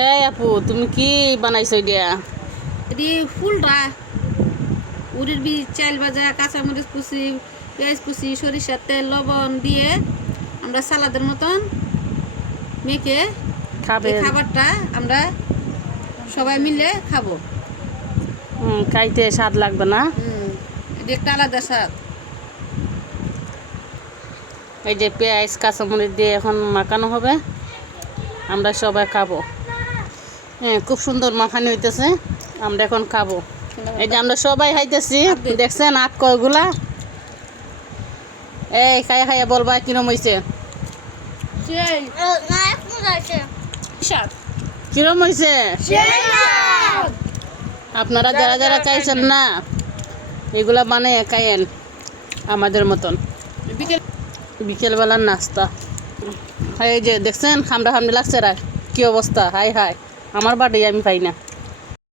এই আপু তুমি কি বানাইছো এটা? এটি ফুলটা উড়ির বীজ, চাল ভাজা, কাঁচামরিচ কুচি, পেঁয়াজ কুচি, সরিষার তেল, লবণ দিয়ে আমরা সালাদের মতন মেখে এই খাবারটা আমরা সবাই মিলে খাবো। খাইতে স্বাদ লাগবে না? এটি একটা আলাদা স্বাদ। এই যে পেঁয়াজ কাঁচামরিচ দিয়ে এখন মাখানো হবে, আমরা সবাই খাবো। হ্যাঁ, খুব সুন্দর মাখানো হইতেছে, আমরা এখন খাবো। এই যে আমরা সবাই খাইতেছি, দেখছেন আট কয়গুলা। এই খাইয়া খাইয়া বলবা কিরম হয়েছে? কিরম হয়েছে? আপনারা যারা যারা চাইছেন না এগুলা বানিয়ে খাইয়েন আমাদের মতন বিকেলবেলার নাস্তা। এই যে দেখছেন খামড়া খামড়ি লাগছে, কি অবস্থা! হাই হাই, আমার বাড়ি আমি পাই না।